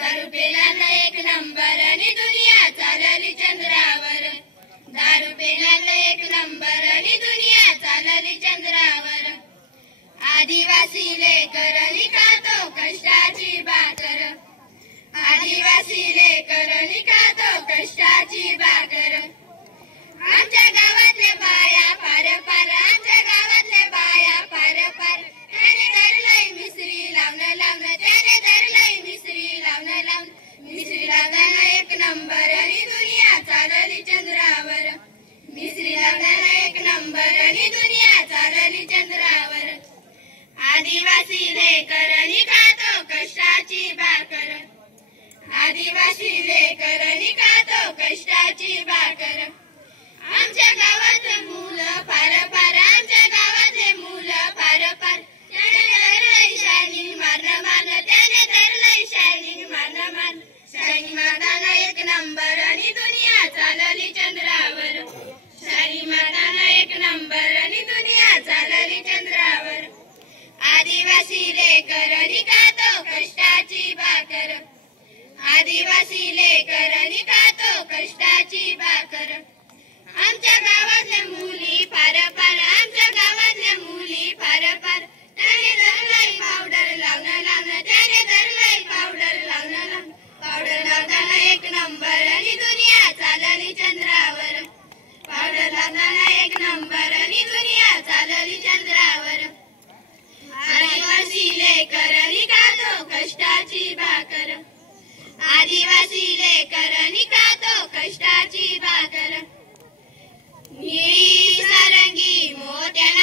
दारू पेल्यानं एक नंबर आणि दुनिया चालली चंद्रावर. दारू पेल्यानं एक नंबर आणि दुनिया चालली चंद्रावर. आदिवासी लेकर निकातो कष्टाची भाकर. आदिवासी लेकर निकातो कष्टाची भाकर. आमच्या गावातल्या बाया पार पार. आमच्या गावातल्या बाया पार पार. त्याने धरलंय मिसरी लावणं लावणं. त्याने धरलंय मिसरी लावणं लावणं. मिसरी लावताना एक नंबर आणि दुनिया चालली चंद्रावर. मिसरी लावताना एक नंबर आणि दुनिया चालली चंद्रावर. आदिवासी लेकर निकातो कष्टाची भाकर. आदिवासी लेकर निकातो कष्टाची भाकर. आमच्या गावातले मुलं पार पार. आमच्या गावातले मुलं पार पार. त्याने धरलंय शायनिंग मारणं मारणं. त्याने धरलंय शायनिंग मारणं मारणं. शायनिंग मारताना एक नंबर आणि दुनिया चालली चंद्रावर. शायनिंग मारताना एक नंबर आणि दुनिया चालली चंद्रावर. आदिवासी लेकर निकातो कष्टाची भाकर. आदिवासी लेकर निकातो कष्टाची भाकर. आमच्या गावातल्या मुली पार पार. आमच्या गावातल्या मुली पार पार. त्याने धरलंय पावडर लावणं लावणं. त्याने धरलंय पावडर लावणं लावणं. पावडर लावताना एक नंबर आणि दुनिया चालली चंद्रावर. पावडर लावताना एक नंबर आणि दुनिया चालली चंद्रावर. आदिवासी लेकर निकातो कष्टाची भाकर. आदिवासी लेकर निकातो कष्टाची भाकर. निळी सारंगी मोत्याला